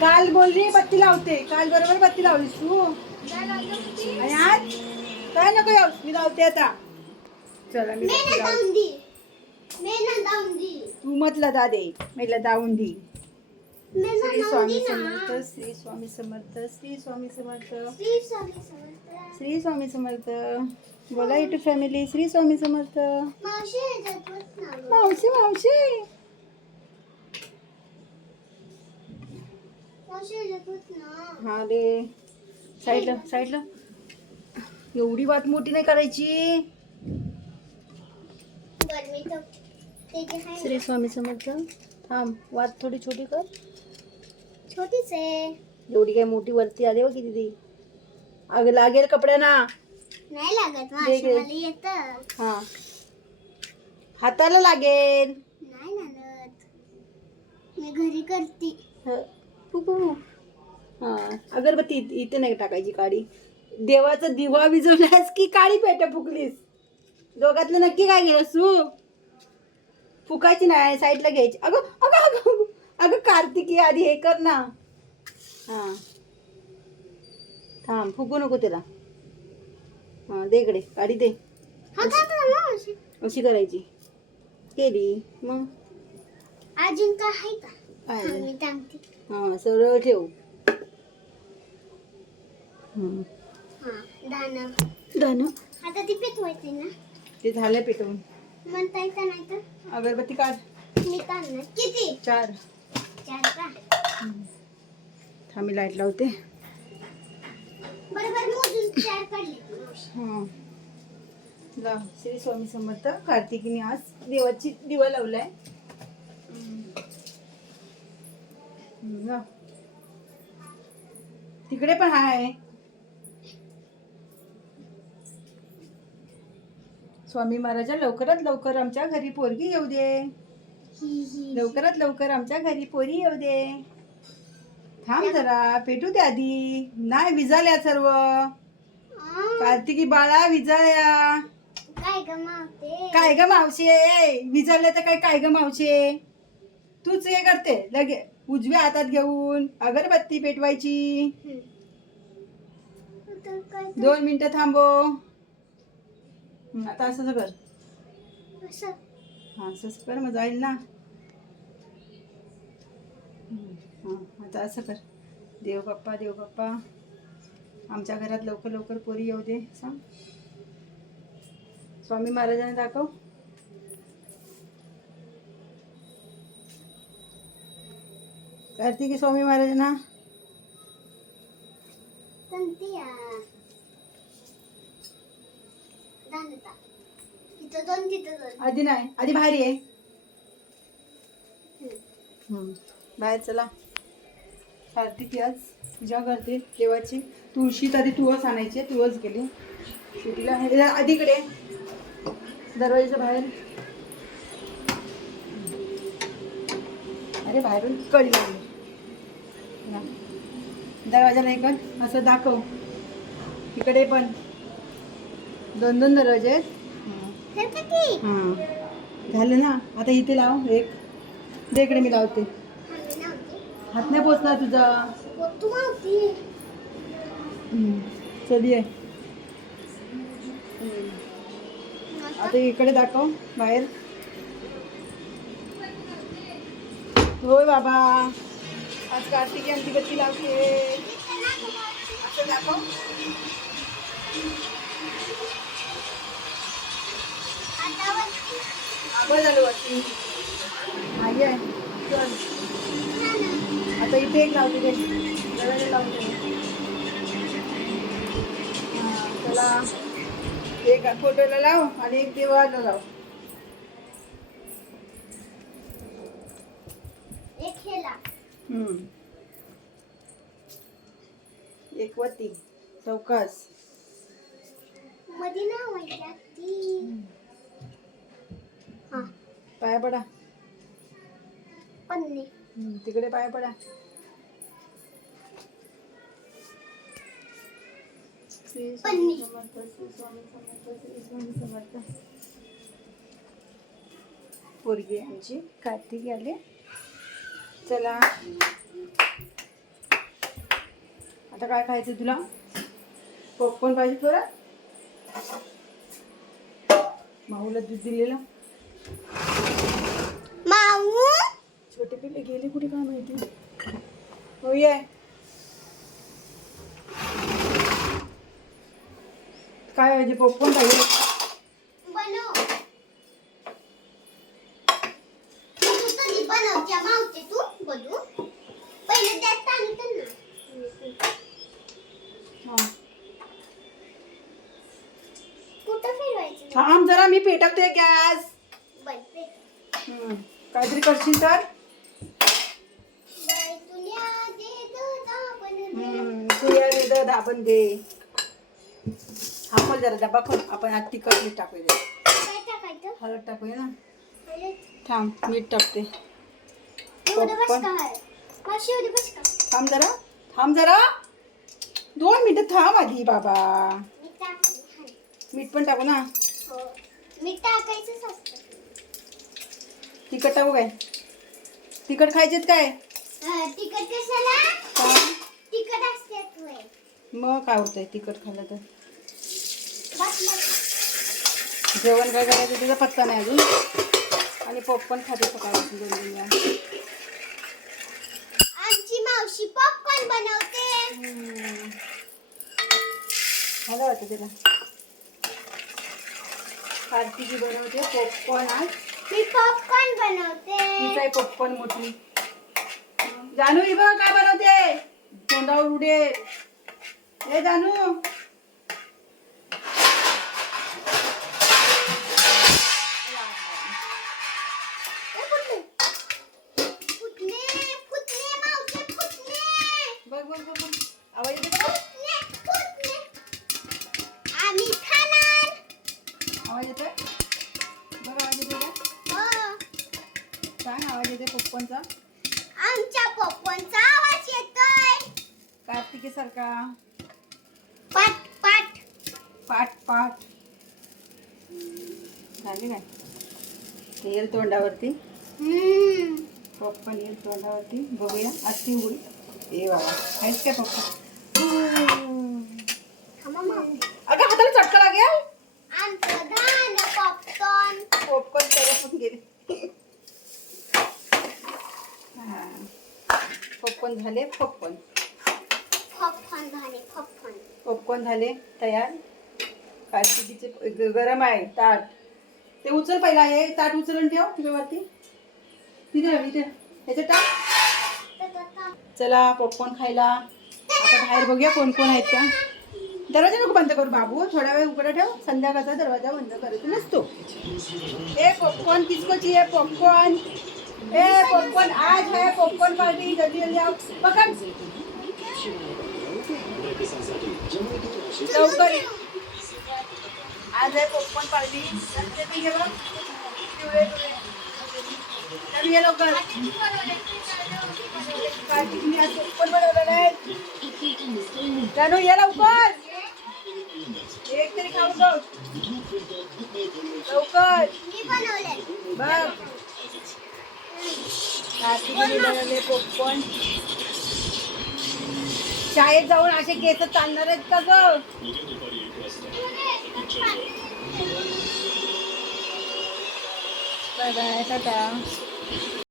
काल बोलली बत्ती लावते. काल बरोबर बत्ती लावलीस तू. आणि आज? काय नको येऊ मी लावते आता. चला मी बत्ती लावते. तू म्हटलं दादे. मला दावून दी श्री स्वामी समर्थ श्री स्वामी समर्थ श्री स्वामी समर्थ. श्री स्वामी समर्थ. बोला युट्यूब फॅमिली श्री स्वामी समर्थ. मावशी मावशी. हा रे. साईडला साईडला. एवढी बात मोठी नाही करायची. श्री स्वामी समर्थ थांब वात थोडी छोटी कर. छोटीच आहे. एवढी काय मोठी वरती आली हो किती अगं लागेल कपड्यांना नाही लागत येत. हा. हाताला लागेल. नाही लागत. मी घरी करते. ह, फुकू. हा. अगरबत्ती इथे- इथे नाही टाकायची काळी देवाचा दिवा विजवल्यास की काळी पेट फुकलीस दोघातलं नक्की काय गेलं तू? फुकायची नाही साईडला घ्यायची. अगं अगं अगं अगं, कार्तिकी आधी हे कर ना. हा. थांब फुकू नको त्याला हा दे इकडे काढी दे. हा का अशी करायची. केली मग? अजून काय आहे का? हा, हा सरळ ठेव. हम्म. हा दाणं. दाणं? आता ती पिकवायची ना. ते झालं पेटवून म्हणता येतं नाही तर? अगरबत्ती काढ. मी किती? चार. चार का? थांब लाइट लावते. बरोबर मोजून चार काढले. मावशी हां. लाव श्री स्वामी समर्थ कार्तिकीने आज देवाची दिवा लावलाय हम्म. तिकडे पण आहे. स्वामी महाराजा लवकरात लवकर आमच्या घरी पोरगी येऊ दे. ही ही लवकरात लवकर आमच्या घरी पोरी येऊ दे. थांब जरा पेटू दे आधी. नाही विजाल्या सर्व. कार्तिकी बाळा विजाळ्या काय ग मावशी? विजाळल्या तर काय काय ग मावशी? तूच हे करते लगे उजव्या हातात घेऊन अगरबत्ती पेटवायची. दोन मिनिटं थांबो. आता असं कर. हा असंच कर मग जाईल ना. आता असं कर. देव बाप्पा देव बाप्पा. आमच्या घरात लवकर लवकर पोरी येऊ दे सांग. स्वामी महाराजांना दाखव. कार्तिकी स्वामी महाराजांना. आधी नाही आधी बाहेर ये. बाहेर चला. कार्तिकी आज पूजा करते देवाची. तुळशी आधी तुळस आणायची तुळस गेली. शेतीला आधीकडे. दरवाजाच्या बाहेर. अरे बाहेरून कळी लागली. दरवाजा नाही कर असं दाखव. इकडे पण. दोन दोन दरवाजे आहेत. हां. झालं ना? आता इथे लाव एक. दे इकडे मी लावते. हात नाही पोचला तुझा. चल ये. आता इकडे दाखव बाहेर. होय बाबा. आज कार्तिकी आमची बत्ती लावते. असं दाखव. आता आबळ झालं वरती. आई आहे. चल. आता इथे एक लावते ते लावते. हां, चला. एक फोटोला लाव आणि एक देवाला लाव एक हेला. हम्म. एक वती चौकासमध्ये आहे त्यात ती. हा, पाया पडा पन्ने. तिकडे पाया पडा पन्नी. पोरगी आमची कार्तिक आले चला. आता काय खायचं तुला? पॉपकॉर्न पाहिजे थोडं माऊला दूध दिलेलं. माऊ? छोटे पिल्ले गेले कुठे काय माहिती? हो ये. काय पाहिजे पॉपकॉर्न पाहिजे बनव तू कधी बनवच्या मावते तू बोलू पहिले त्यात सांगतो ना हा. कुठं फिरवायचं थांब जरा मी पेटवते गॅस. हम्म. काहीतरी करशील तर. हम्म, तुया दे दाबण दे. हा खोल जरा डबा खोल आपण आज तिखट मीठ टाकूया. हळद टाकूया ना. थांब मीठ टाकते. थांब जरा थांब जरा. दोन मिनिटं थांब आधी बाबा. मीठ पण टाकू ना. हो. मी टाकायचंच असतं. तिखट टाकू काय? तिखट खायचेत काय? अं, तिखट कशाला? का? तिखट असते होय. मग काय होतंय तिखट खाल्लं तर? बस मग. जेवण काय करायचं त्याचा पत्ता नाही अजून. आणि पॉपकॉर्न खाते सकाळपासून दोन दोन वेळा. आमची मावशी पॉपकॉर्न बनवते. हम्म. झालं वाटतं तिला? कार्तिकी बनवते पॉपकॉर्न आज. मी पॉपकॉर्न बनवते. तीच आहे पॉपकॉर्न मोठी. जानू ही बघ काय बनवते? तोंडावर उडेल हे जानू. बघ बघ बघ. आवाज येते का? आवाज येते पॉपकॉर्नचा आमच्या पॉपकॉर्नचा आवाज येतोय. कार्तिकीसारखा. पाट पाट पाट पाट झाली काय ते येईल तोंडावरती. हम्म. पॉपकॉर्न येईल तोंडावरती. बघूया. अशी होईल. ए बाबा आहेस काय थांबा मग. अगं हाताला चटका लागेल? आमचं धान पॉपकॉर्न पॉपकॉर्न त्याला पण गेले पॉपकॉर्न झाले? पॉपकॉर्न पॉपकॉर्न झाले पॉपकॉर्न पॉपकॉर्न झाले तयार. ग- गरम आहे ताट. ते उचल पहिला हे ताट उचलून ठेव तिच्यावरती तिथे इथे. ह्याच्यात टाक. चला पॉपकॉर्न खायला. आता बाहेर बघूया कोण कोण आहेत त्या. दरवाजा नको बंद करू बाबू. थोडा वेळ उघडा ठेव. संध्याकाळचा दरवाजा बंद करायचा नसतो. ए पॉपकॉर्न किसको चाहिए पॉपकॉर्न ए पॉपकॉर्न आज है पॉपकॉर्न पार्टी जल्दी जल्दी आओ पकड़ लवकर ये. आज आहे पॉपकॉर्न पार्टी जल्दी घे बघ. पिवळे पिवळे. चल ये लवकर कार्तिकीने आज पॉपकॉर्न बनवलेलं आहे जानू ये लवकर एक तरी बनवले शाळेत जाऊन असे केस चालणार आहेत का ग? Bye bye Tata